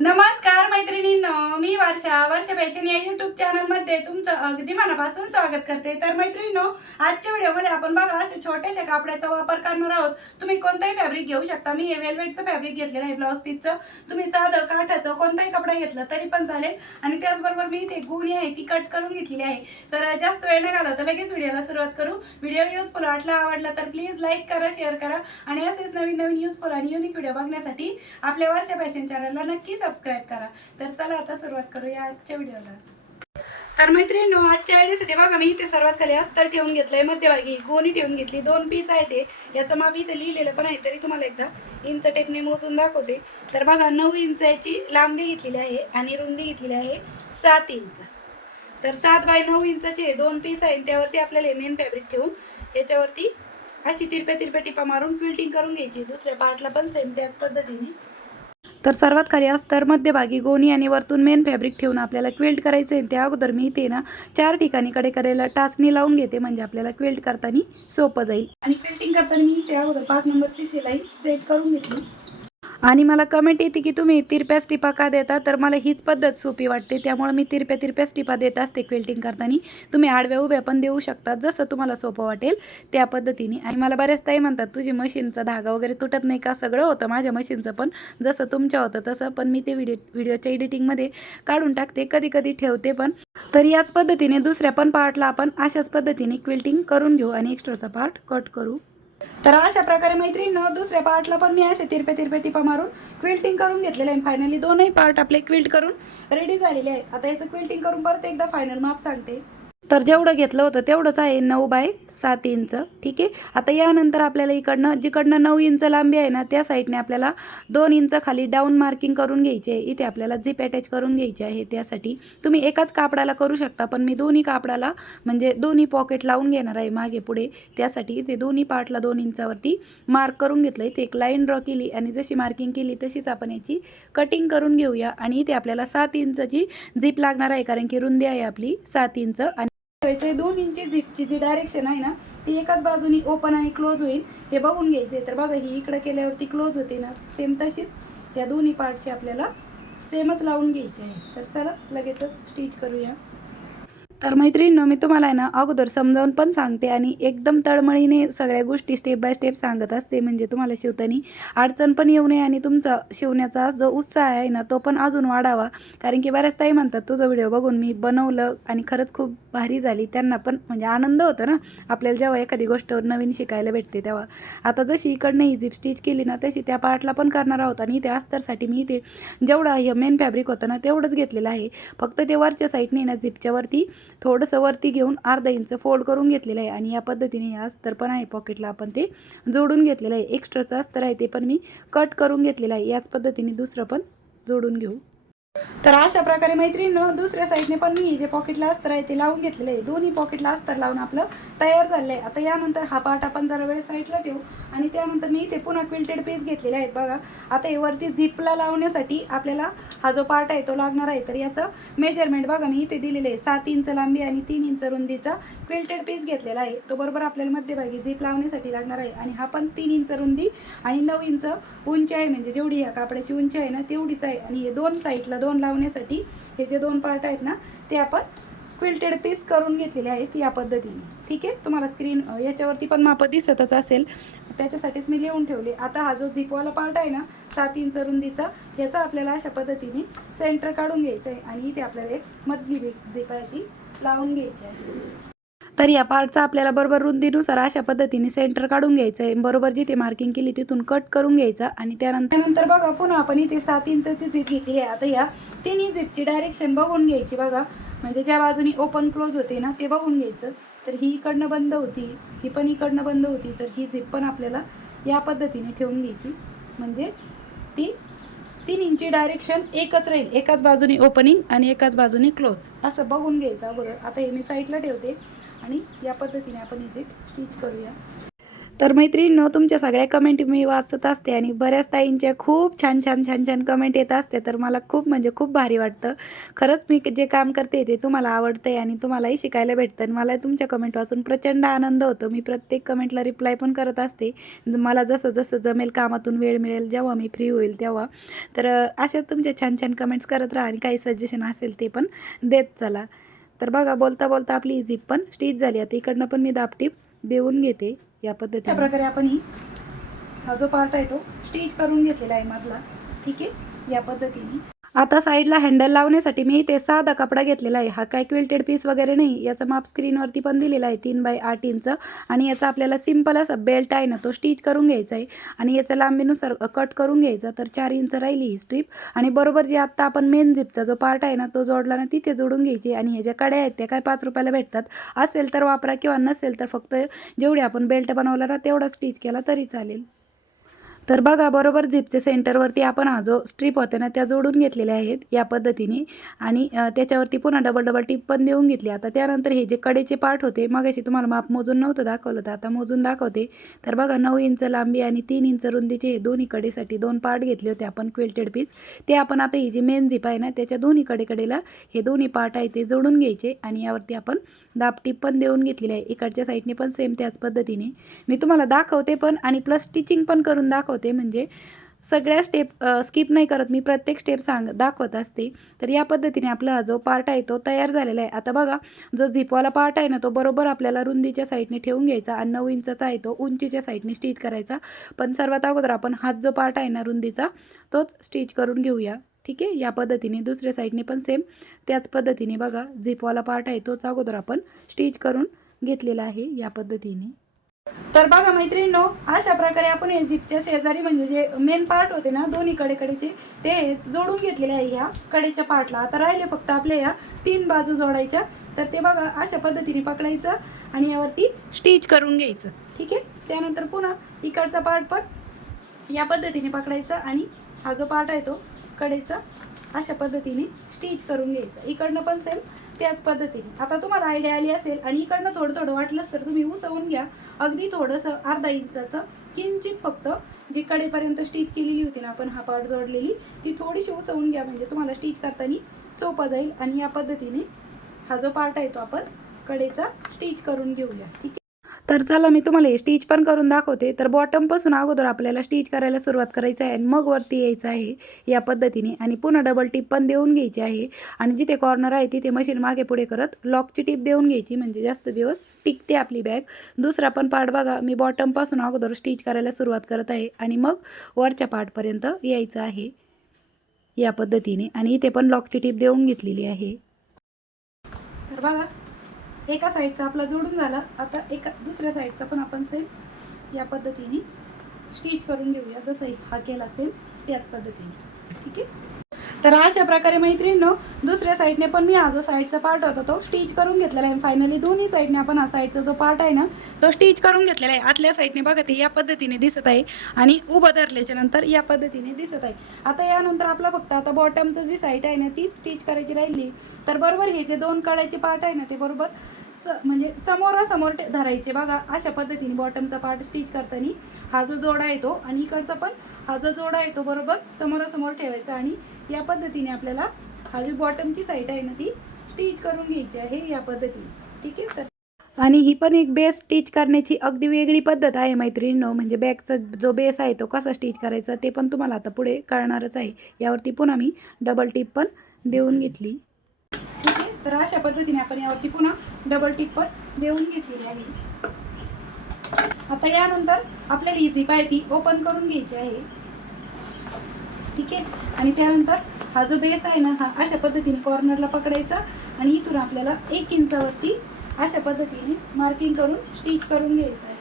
नमस्कार मैत्रिणी. वर्षा वर्षा फॅशन या युट्यूब चॅनलमध्ये तुमचं अगदी मनापासून स्वागत करते. तर मैत्रिणीनो आजच्या व्हिडिओमध्ये आपण बघा अशा छोट्याशा कापड्याचा वापर करणार आहोत. तुम्ही कोणताही फॅब्रिक घेऊ शकता. मी हे वेलवेटचं फॅब्रिक घेतलेलं आहे ब्लाऊज पीसचं तुम्ही साधं काठाचं कोणताही कपडा घेतला तरी पण चालेल. आणि त्याचबरोबर मी इथे गुणी आहे ती कट करून घेतलेली आहे. तर जास्त वेळ न घालवता लगेच व्हिडिओला सुरुवात करू. व्हिडिओ युजफुल वाटला आवडला तर प्लीज लाईक करा शेअर करा. आणि असेच नवीन नवीन युजफुल आणि युनिक व्हिडिओ बघण्यासाठी आपल्या वर्षा फॅशन चॅनलला नक्की सबस्क्राईब करा. तर चला आता सुरुवात करूया आजच्या व्हिडिओला. तर मैत्रिणींनो आजच्या आयडीसाठी बघा मी इथे सर्वात खाली अस्तर ठेवून घेतलंय मध्यभागी गोणी ठेवून घेतली दोन पीस आहे ते. याचं माप इथे लिहिलेलं पण आहे तरी तुम्हाला एकदा इंच टेपने मोजून दाखवते. तर बघा नऊ इंच याची लांबी घेतलेली आहे आणि रुंदी घेतलेली आहे सात इंच तर सात बाय नऊ इंचाचे दोन पीस आहेत त्यावरती आपल्याला मेन फॅब्रिक ठेवून याच्यावरती अशी तिरप्या तिरप्या टिपा मारून फिल्टिंग करून घ्यायची. दुसऱ्या पार्टला पण सेम त्याच पद्धतीने. तर सर्वात खाली अस्तर मध्यभागी गोणी आणि वरतून मेन फॅब्रिक ठेवून आपल्याला क्विल्ट करायचं आहे त्या अगोदर मी इथे ना चार ठिकाणी कडे करायला टाचणी लावून घेते. म्हणजे आपल्याला क्विल्ट करताना सोपं जाईल. आणि क्विल्टिंग करताना मी त्या अगोदर पाच नंबरची शिलाई सेट करून घेतली. आणि मला कमेंट येते की तुम्ही तिरप्या टिपा का देता? तर मला हीच पद्धत सोपी वाटते. त्यामुळे मी तिरप्या तिरप्या टिपा देत असते क्विल्टिंग करताना. तुम्ही आडव्या उभ्या पण देऊ शकता जसं तुम्हाला सोपं वाटेल त्या पद्धतीने. आणि मला बऱ्याच ताई म्हणतात तुझी मशीनचा धागा वगैरे तुटत नाही का? सगळं होतं माझ्या मशीनचं पण. जसं तुमच्या होतं तसं पण मी ते व्हिडिओ व्हिडिओच्या एडिटिंगमध्ये काढून टाकते कधी कधी ठेवते पण. तर याच पद्धतीने दुसऱ्या पण पार्टला आपण अशाच पद्धतीने क्विल्टिंग करून घेऊ आणि एक्स्ट्राचा पार्ट कट करू. तर अशा प्रकारे मैत्रिणीनं दुसऱ्या पार्टला पण मी असे तिरपे तिरपे टिपा मारून क्विल्टिंग करून घेतलेले आहे. फायनली दोनही पार्ट आपले क्विल्ट करून रेडी झालेले आहेत. आता याचं क्विल्टिंग करून परत एकदा फायनल माप सांगते. तर जेवढं घेतलं होतं तेवढंच आहे नऊ बाय सात इंच ठीक आहे? आता यानंतर आपल्याला इकडनं जिकडनं नऊ इंच लांबी आहे ना त्या साईडने आपल्याला दोन इंच खाली डाऊन मार्किंग करून घ्यायची आहे. इथे आपल्याला झिप अटॅच करून घ्यायची आहे. त्यासाठी तुम्ही एकाच कापडाला करू शकता पण मी दोन्ही कापडाला म्हणजे दोन्ही पॉकेट लावून घेणार आहे मागे पुढे. त्यासाठी इथे दोन्ही पार्टला दोन इंचावरती मार्क करून घेतलं. इथे एक लाईन ड्रॉ केली आणि जशी मार्किंग केली तशीच आपण याची कटिंग करून घेऊया. आणि इथे आपल्याला सात इंचची झिप लागणार आहे कारण की रुंदी आहे आपली सात इंच. आणि ठेवायचे दोन इंची झिपची जी डायरेक्शन आहे ना ती एकाच बाजूनी ओपन आणि क्लोज होईल. हे बघून घ्यायचे तर बघा ही इकडं केल्यावरती क्लोज होते ना सेम तशीच. या दोन्ही पार्टची आपल्याला सेमच लावून घ्यायची आहे. तर चला लगेचच स्टिच करूया. तर मैत्रिणीनं मी तुम्हाला आहे ना अगोदर समजावून पण सांगते आणि एकदम तळमळीने सगळ्या गोष्टी स्टेप बाय स्टेप सांगत असते. म्हणजे तुम्हाला शिवताना अडचण पण येऊ नये आणि तुमचा शिवण्याचा जो उत्साह आहे ना तो पण अजून वाढावा. कारण की बऱ्याच ताई म्हणतात तुझा व्हिडिओ बघून मी बनवलं आणि खरंच खूप भारी झाली. त्यांना पण म्हणजे आनंद होतो ना आपल्याला जेव्हा एखादी गोष्ट नवीन शिकायला भेटते तेव्हा. आता जशी इकडनं ही झिप स्टिच केली ना तशी त्या पार्टला पण करणार आहोत आणि त्या अस्तरसाठी मी इथे जेवढा हे मेन फॅब्रिक होतं ना तेवढंच घेतलेलं आहे. फक्त ते वरच्या साईडने ना झिपच्या वरती थोडंसं वरती घेऊन अर्धा इंच फोल्ड करून घेतलेलं आहे. आणि या पद्धतीने हे अस्तर पण आहे. पॉकेटला आपण ते जोडून घेतलेलं आहे. एक्स्ट्राचं अस्तर आहे ते पण मी कट करून घेतलेलं आहे. याच पद्धतीने दुसरं पण जोडून घेऊ. तर अशा प्रकारे मैत्रिणीनं दुसऱ्या साईडने पण मी जे पॉकेटला अस्तर आहे ते लावून घेतलेलं आहे. दोन्ही पॉकेटला अस्तर लावून आपलं तयार झालेलं आहे आता यानंतर हा पार्ट आपण जरा वेळ साईडला ठेवू. आणि त्यानंतर मी इथे पुन्हा क्विल्टेड पीस घेतलेले आहेत बघा. आता हे वरती झिपला लावण्यासाठी आपल्याला हा जो पार्ट आहे तो लागणार आहे. तर याचं मेजरमेंट बघा मी इथे दिलेलं आहे. सात इंच लांबी आणि तीन इंच रुंदीचा क्विल्टेड पीस घेतलेला आहे. तो बरोबर आपल्याला मध्यभागी झिप लावण्यासाठी लागणार आहे. आणि हा पण तीन इंच रुंदी आणि नऊ इंच उंची आहे. म्हणजे जेवढी या कापडाची उंची आहे ना तेवढीच आहे. आणि हे दोन साईडला दोन लावण्यासाठी हे जे दोन पार्ट आहेत ना ते आपण क्विल्टेड पीस करून घेतलेले आहेत या पद्धतीने. ठीक आहे? तुम्हाला स्क्रीन याच्यावरती पण माप दिसतच असेल. त्याच्यासाठीच मी लिहून ठेवले. आता हा जो झिपवाला पार्ट आहे ना सात इंच रुंदीचा याचा आपल्याला अशा पद्धतीने सेंटर काढून घ्यायचं आहे आणि इथे आपल्याला एक मधली झिप आहे ती लावून घ्यायची आहे. तर या पार्टचा आपल्याला बरोबर रुंदीनुसार अशा पद्धतीने सेंटर काढून घ्यायचं आहे. बरोबर जिथे मार्किंग केली तिथून कट करून घ्यायचं आणि त्यानंतर नंतर बघा पुन्हा आपण इथे सात इंचची झिप घेतली आहे. आता या तिन्ही झिपची डायरेक्शन बघून घ्यायची बघा. म्हणजे ज्या बाजूनी ओपन क्लोज होते ना ते बघून घ्यायचं. तर ही इकडनं बंद होती ही पण इकडनं बंद होती तर ही झिप पण आपल्याला या पद्धतीने ठेवून घ्यायची. म्हणजे ती तीन इंची डायरेक्शन एकच राहील. एकाच बाजूने ओपनिंग आणि एकाच बाजूने क्लोज. असं बघून घ्यायचं अगोदर. आता हे मी साईडला ठेवते आणि या पद्धतीने आपण इथे स्टिच करूया. तर मैत्रिणींनो तुमच्या सगळ्या कमेंट मी वाचत असते आणि बऱ्याच ताईंच्या खूप छान छान छान छान कमेंट येत असते. तर मला खूप म्हणजे खूप भारी वाटतं. खरंच मी जे काम करते ते तुम्हाला आवडतं आहे आणि तुम्हालाही शिकायला भेटतं आणि मला तुमच्या कमेंट वाचून प्रचंड आनंद होतो. मी प्रत्येक कमेंटला रिप्लाय पण करत असते. मला जसं जसं जमेल कामातून वेळ मिळेल जेव्हा मी फ्री होईल तेव्हा. तर अशाच तुमच्या छान छान कमेंट्स करत राहा आणि काही सजेशन असेल ते पण देत चला. तर बघा बोलता बोलता आपली झीप पण स्टिच झाली. आता इकडनं पण मी दापटीप देऊन घेते. या पद्धतीच्या प्रकारे आपण ही हा जो पार्ट आहे तो स्टिच करून घेतलेला आहे मधला. ठीक आहे? या पद्धतीने. आता साईडला हँडल लावण्यासाठी मी ते साधा कपडा घेतलेला आहे. हा काय क्विल्टेड पीस वगैरे नाही. याचं माप स्क्रीनवरती पण दिलेला आहे. तीन बाय आठ इंच आणि याचा आपल्याला सिंपल असा बेल्ट आहे ना तो स्टिच करून घ्यायचा आहे. आणि याचा लांबीनुसार कट करून घ्यायचा. तर चार इंच राहिली ही स्ट्रीप आणि बरोबर जे आत्ता आपण मेन झिपचा जो पार्ट आहे ना तो जोडला ना तिथे जोडून घ्यायची. आणि ह्या ज्या कड्या आहेत त्या काय पाच रुपयाला भेटतात. असेल तर वापरा किंवा नसेल तर फक्त जेवढे आपण बेल्ट बनवला ना तेवढा स्टिच केला तरी चालेल. तर बघा बरोबर झिपचे सेंटरवरती आपण हा जो स्ट्रीप होते ना त्या जोडून घेतलेल्या आहेत या पद्धतीने. आणि त्याच्यावरती पुन्हा डबल डबल टिप पण देऊन घेतली. आता त्यानंतर हे जे कडेचे पार्ट होते मगाशी तुम्हाला माप मोजून नव्हतं दाखवलं तर आता मोजून दाखवते. तर बघा नऊ इंच लांबी आणि तीन इंच रुंदीचे हे दोन्ही कडेसाठी दोन पार्ट घेतले होते आपण क्विल्टेड पीस ते आपण आता ही जी मेन झिप आहे ना त्याच्या दोन्ही कडेकडेला हे दोन्ही पार्ट आहे ते जोडून घ्यायचे. आणि यावरती आपण दापटीप पण देऊन घेतलेली आहे. इकडच्या साईडने पण सेम त्याच पद्धतीने. मी तुम्हाला दाखवते पण आणि प्लस स्टिचिंग पण करून दाखवते. म्हणजे सगळ्या स्टेप स्किप नाही करत. मी प्रत्येक स्टेप सांग दाखवत असते. तर या पद्धतीने आपला हा जो पार्ट आहे तो तयार झालेला आहे. आता बघा जो झिपवाला पार्ट आहे ना तो बरोबर आपल्याला रुंदीच्या साईडने ठेवून घ्यायचा आणि नऊ इंचाचा आहे तो उंचीच्या साईडने स्टिच करायचा. पण सर्वात अगोदर आपण हात जो पार्ट आहे ना रुंदीचा तोच स्टिच करून घेऊया. ठीक आहे? या पद्धतीने दुसऱ्या साईडने पण सेम त्याच पद्धतीने बघा झिपवाला पार्ट आहे तोच अगोदर आपण स्टिच करून घेतलेला आहे या पद्धतीने. तर बघा मैत्रिणींनो अशा प्रकारे आपण हे झिपच्या शेजारी म्हणजे जे मेन पार्ट होते ना दोन्ही कडेकडेचे ते जोडून घेतलेले आहे ह्या कडेच्या पार्टला आता राहिले फक्त आपल्या या तीन बाजू जोडायच्या. तर ते बघा अशा पद्धतीने पकडायचं आणि यावरती स्टिच करून घ्यायचं. ठीक आहे? त्यानंतर पुन्हा इकडचा पार्ट पण या पद्धतीने पकडायचा आणि हा जो पार्ट आहे तो कडेचा अशा पद्धतीने स्टिच करून घ्यायचं. इकडनं पण सेम त्याच पद्धतीने. आता तुम्हाला आयडिया आली असेल आणि इकडनं थोडं थोडं वाटलंच तर तुम्ही उसवून घ्या. अगदी थोडंसं अर्धा इंचाचं. किंचित फक्त जी कडेपर्यंत स्टिच केलेली होती ना आपण हा पार्ट जोडलेली ती थोडीशी उसवून घ्या म्हणजे तुम्हाला स्टिच करताना सोपं जाईल. आणि या पद्धतीने हा जो पार्ट आहे तो आपण कडेचा स्टिच करून घेऊया. ठीक आहे? तर चला मी तुम्हाला हे स्टिच पण करून दाखवते. तर बॉटमपासून अगोदर आपल्याला स्टिच करायला सुरुवात करायचं आहे आणि मग वरती यायचं आहे या पद्धतीने. आणि पुन्हा डबल टिप पण देऊन घ्यायची आहे. आणि जिथे कॉर्नर आहे तिथे मशीन मागे पुढे करत लॉकची टिप देऊन घ्यायची. म्हणजे जास्त दिवस टिकते आपली बॅग दुसरा पण पार्ट बघा मी बॉटमपासून अगोदर स्टिच करायला सुरुवात करत आहे. आणि मग वरच्या पार्टपर्यंत यायचं आहे या पद्धतीने. आणि इथे पण लॉकची टिप देऊन घेतलेली आहे. तर बघा एका साईडचा आपला जोडून झाला. आता एका दुसऱ्या साईडचा पण आपण सेम या पद्धतीने स्टिच करून घेऊया. जसं हा केला सेम त्याच पद्धतीने. ठीक आहे? तर अशा प्रकारे मैत्रिणींनो दुसऱ्या साईडने पण मी हा जो साईडचा पार्ट होता तो स्टिच करून घेतलेला आहे. फायनली दोन्ही साईडने आपण हा साईडचा जो पार्ट आहे ना तो स्टिच करून घेतलेला आहे. आतल्या साईडने बघा ते या पद्धतीने दिसत आहे. आणि उभं धरल्याच्या नंतर या पद्धतीने दिसत आहे. आता यानंतर आपला फक्त आता बॉटमचं जी साईड आहे ना ती स्टिच करायची राहिली. तर बरोबर हे जे दोन कड्याचे पार्ट आहे ना ते बरोबर स म्हणजे समोरासमोर धरायचे. बघा अशा पद्धतीने बॉटमचा पार्ट स्टिच करताना हा जो जोडा आहे तो आणि इकडचा पण हा जो जोडा आहे तो बरोबर समोरासमोर ठेवायचा आणि या पद्धतीने आपल्याला हा जी बॉटमची साईड आहे ना ती स्टिच करून घ्यायची आहे या पद्धतीने. ठीक आहे? तर आणि ही पण एक बेस स्टिच करण्याची अगदी वेगळी पद्धत आहे मैत्रिणींनो. म्हणजे बॅगचा जो बेस आहे तो कसा स्टिच करायचा ते पण तुम्हाला आता पुढे कळणारच आहे. यावरती पुन्हा मी डबल टिप पण देऊन घेतली. ठीक तर अशा पद्धतीने आपण यावरती पुन्हा डबल टिक पण देऊन घेतलेली आहे. आता यानंतर आपल्याला ही झिप आहे ती ओपन करून घ्यायची आहे ठीक आहे? आणि त्यानंतर हा जो बेस आहे ना हा अशा पद्धतीने कॉर्नरला पकडायचा आणि इथून आपल्याला एक इंचावरती अशा पद्धतीने मार्किंग करून स्टिच करून घ्यायचं आहे.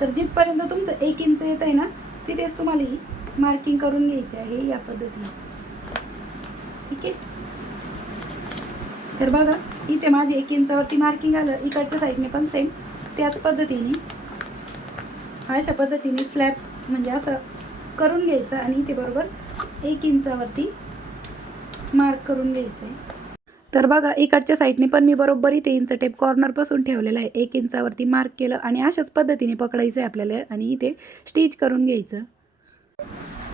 तर जिथपर्यंत तुमचं एक इंच येत आहे ना तिथेच तुम्हाला ही मार्किंग करून घ्यायची आहे या पद्धतीने. ठीक आहे? तर बघा इथे माझे एक इंचावरती मार्किंग आलं इकडच्या साईडने पण सेम त्याच पद्धतीने अशा पद्धतीने फ्लॅप म्हणजे असं करून घ्यायचं आणि इथे बरोबर एक इंचावरती मार्क करून घ्यायचं आहे तर बघा इकडच्या साईडने पण मी बरोबर इथे इंच टेप कॉर्नरपासून ठेवलेला आहे. एक इंचावरती मार्क केलं आणि अशाच पद्धतीने पकडायचं आहे आपल्याला आणि इथे स्टिच करून घ्यायचं.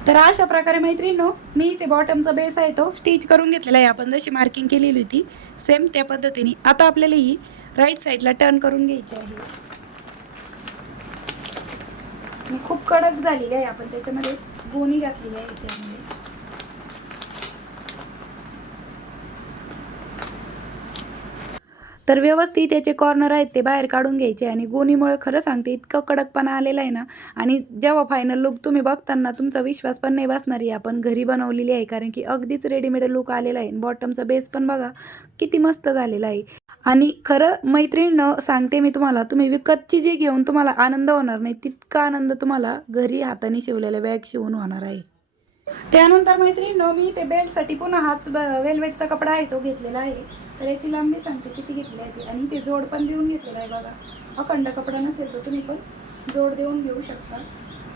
तर अशा प्रकारे मैत्रिणीनो मी इथे बॉटमचा बेस आहे तो. स्टिच करून घेतलेला आहे. आपण जशी मार्किंग केलेली होती सेम त्या पद्धतीने. आता आपल्याला ही राईट साईडला टर्न करून घ्यायची आहे. खूप कडक झालेली आहे. आपण त्याच्यामध्ये गोणी घातलेली आहे त्यामध्ये तर व्यवस्थित याचे कॉर्नर आहेत ते बाहेर काढून घ्यायचे आणि गोणीमुळे खरं सांगते इतकं कडकपणा आलेला आहे ना. आणि जेव्हा फायनल लुक तुम्ही बघताना तुमचा विश्वास पण नाही बसणार आहे. आपण घरी बनवलेली आहे कारण की अगदीच रेडीमेड लुक आलेला आहे. बॉटमचा बेस पण बघा किती मस्त झालेला आहे. आणि खरं मैत्रिणीनं सांगते मी तुम्हाला तुम्ही विकतची जी घेऊन तुम्हाला आनंद होणार नाही तितका आनंद तुम्हाला घरी हाताने शिवलेल्या बॅग शिवून होणार आहे. त्यानंतर मैत्रिणीनं मी ते बेल्टसाठी पुन्हा हाच वेलवेटचा कपडा आहे तो घेतलेला आहे. तर याची लांबी सांगते किती घेतली आहे ती. आणि ते जोड पण देऊन घेतलेलं आहे बघा. अखंड कपडा नसेल तर तुम्ही पण जोड देऊन घेऊ शकता.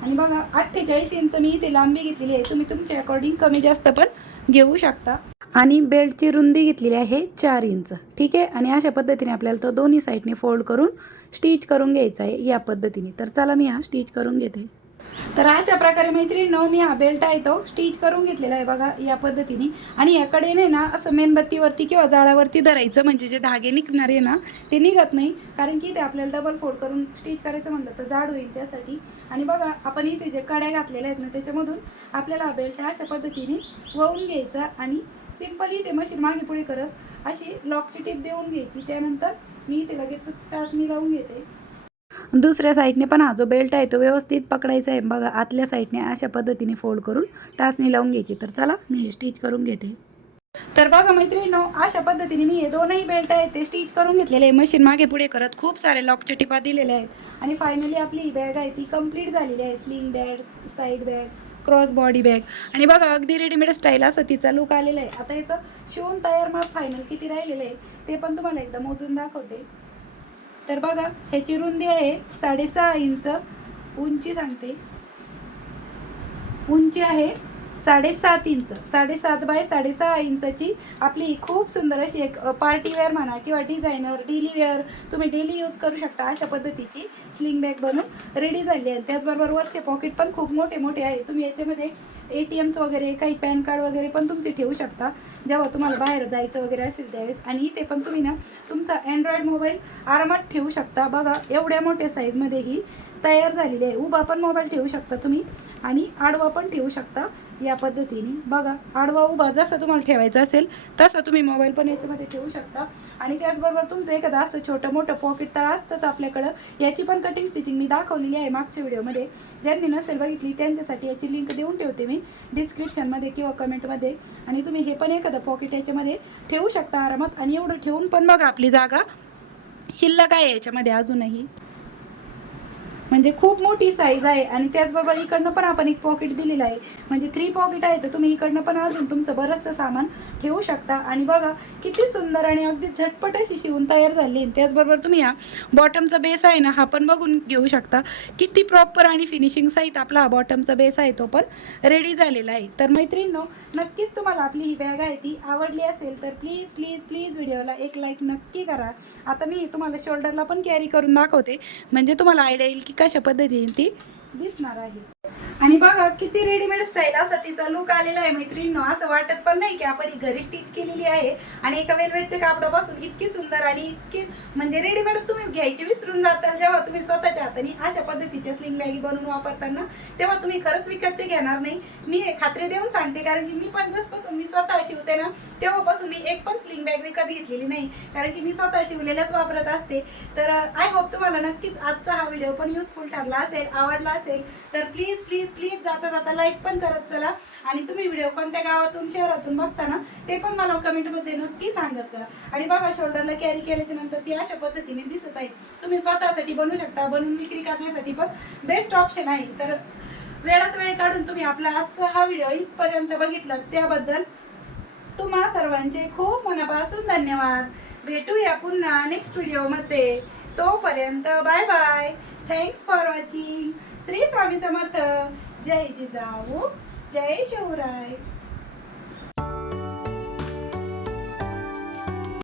आणि बघा अठ्ठेचाळीस इंच मी इथे लांबी घेतलेली आहे. तुम्ही तुमच्या अकॉर्डिंग कमी जास्त पण घेऊ शकता. आणि बेल्टची रुंदी घेतलेली आहे चार इंच. ठीक आहे? आणि अशा पद्धतीने आपल्याला तो दोन्ही साईडने फोल्ड करून स्टिच करून घ्यायचा आहे या पद्धतीने. तर चला मी हा स्टिच करून घेते. तर अशा प्रकारे मैत्रिणीनं मी हा बेल्ट आहे तो स्टिच करून घेतलेला आहे बघा या पद्धतीने. आणि याकडे नाही ना असं मेणबत्तीवरती किंवा जाळावरती धरायचं म्हणजे जे धागे निघणार आहे ना ते निघत नाही. कारण की ते आपल्याला डबल फोल्ड करून स्टिच करायचं म्हटलं तर जाड होईल त्यासाठी. आणि बघा आपण इथे जे कड्या घातलेल्या आहेत ना त्याच्यामधून आपल्याला हा बेल्ट अशा पद्धतीने वळून घ्यायचा आणि सिम्पली ते मशीन मागे पुढे करत अशी लॉकची टीप देऊन घ्यायची. त्यानंतर मी इथे लगेचच टाचणी लावून घेते. दुसऱ्या साईडने पण हा जो बेल्ट आहे तो व्यवस्थित पकडायचा आहे. बघा आतल्या साईडने अशा पद्धतीने फोल्ड करून टाचणी लावून घ्यायची. तर चला मी हे स्टिच करून घेते. तर बघा मैत्रिणीनो अशा पद्धतीने मी हे दोनही बेल्ट आहेत ते स्टिच करून घेतलेले आहे. मशीन मागे पुढे करत खूप सारे लॉकच्या टिपा दिलेल्या आहेत. आणि फायनली आपली ही बॅग आहे ती कंप्लीट झालेली आहे. Sling bag side bag cross body bag आणि बघा अगदी रेडीमेड स्टाईल असं तिचा लुक आलेला आहे. आता याचं शिवून तयार मग फायनल किती राहिलेलं आहे ते पण तुम्हाला एकदा मोजून दाखवते. तर बघा ह्याची रुंदी आहे साडेसहा इंच उंची सांगते. उंची आहे साडेसात इंच. साडेसात बाय साडेसहा इंचची आपली खूप सुंदर अशी एक पार्टी वेअर म्हणा किंवा डिझायनर डेली वेअर तुम्ही डेली यूज करू शकता अशा पद्धतीची स्लिंग बॅग बनून रेडी झाली आहे. त्याचबरोबर वरचे पॉकेट पण खूप मोठे मोठे आहे. तुम्ही याच्यामध्ये ए टी एम्स वगैरे काही पॅन कार्ड वगैरे पण तुमचे ठेवू शकता. जेव्हा तुम्हाला बाहेर जायचं वगैरे असेल त्यावेळेस आणि इथे पण तुम्ही ना तुमचा अँड्रॉइड मोबाईल आरामात ठेवू शकता. बघा एवढ्या मोठ्या साईजमध्ये ही तयार झालेली आहे. उभा पण मोबाईल ठेवू शकता तुम्ही आणि आडवा पण ठेवू शकता. या पद्धतीने. बघा आडवा उभा जसं तुम्हाला ठेवायचं असेल तसं तुम्ही मोबाईल पण याच्यामध्ये ठेवू शकता. आणि त्याचबरोबर तुमचं एखादं असं छोटं मोठं पॉकेट तर असतंच आपल्याकडं. याची पण कटिंग स्टिचिंग मी दाखवलेली आहे मागच्या व्हिडिओमध्ये ज्यांनी नसेल बघितली त्यांच्यासाठी याची लिंक देऊन ठेवते मी डिस्क्रिप्शनमध्ये किंवा कमेंटमध्ये आणि तुम्ही हे पण एखादं पॉकेट याच्यामध्ये ठेवू शकता आरामात. आणि एवढं ठेवून पण बघा आपली जागा. शिल्लक आहे याच्यामध्ये अजूनही. म्हणजे खूप मोठी साईज आहे आणि त्याचबरोबर इकडनं पण आपण एक पॉकेट दिलेलं आहे. म्हणजे थ्री पॉकेट आहे तर तुम्ही इकडनं पण अजून तुमचं बरंचसं सामान ठेवू शकता. आणि बघा किती सुंदर आणि अगदी झटपट अशी शिवून तयार झाली त्याचबरोबर तुम्ही हा बॉटमचा बेस आहे ना हा पण बघून घेऊ शकता. किती प्रॉपर आणि फिनिशिंग सहित आपला हा बॉटमचा बेस आहे तो पण रेडी झालेला आहे. तर मैत्रिणींनो नक्कीच तुम्हाला आपली ही बॅग आहे ती आवडली असेल तर प्लीज प्लीज प्लीज व्हिडिओला एक लाईक नक्की करा. आता मी तुम्हाला शोल्डरला पण कॅरी करून दाखवते. म्हणजे तुम्हाला आयडिया येईल की कशा पद्धतीने ती दिसणार आहे. आणि बघा किती रेडीमेड स्टाईल असा तिचा लुक आलेला आहे मैत्रिणींनो. असं वाटत पण नाही की आपण ही घरी स्टिच केलेली आहे. आणि एका वेलवेटच्या कापडापासून इतकी सुंदर आणि इतकी म्हणजे रेडीमेड तुम्ही घ्यायची विसरून जाताल जेव्हा तुम्ही स्वतःच्या हाताने अशा पद्धतीच्या स्लिंग बॅगी बनवून वापरताना तेव्हा तुम्ही खरंच विकतचे घेणार नाही. मी हे खात्री देऊन सांगते कारण की मी पण जसपासून मी स्वतः शिवते ना तेव्हापासून मी एक पण स्लिंग बॅग विकत घेतलेली नाही. कारण की मी स्वतः शिवलेल्याच वापरत असते. तर uh, आय होप तुम्हाला नक्कीच आजचा हा व्हिडिओ पण युजफुल ठरला असेल आवडला असेल. तर प्लीज प्लीज प्लीज जाता जाता लाईक पण करत चला. आणि तुम्ही व्हिडिओ कोणत्या गावातून शहरातून बघता ना ते पण मला कमेंटमध्ये नक्की सांगत चला. आणि बघा शोल्डरला कॅरी केल्याच्यानंतर ती अशा पद्धतीने दिसत आहे. तुम्ही स्वतःसाठी बनवू शकता बनवून विक्री करण्यासाठी पण बेस्ट ऑप्शन आहे. तर वेळात वेळ काढून तुम्ही आपला आजचा हा व्हिडिओ इथपर्यंत बघितला. त्याबद्दल तुम्हा सर्वांचे खूप मनापासून धन्यवाद. भेटूया पुन्हा नेक्स्ट व्हिडिओमध्ये तोपर्यंत bye bye thanks for watching Shri Swami Samarth. Jai Jijau Jai Shivray.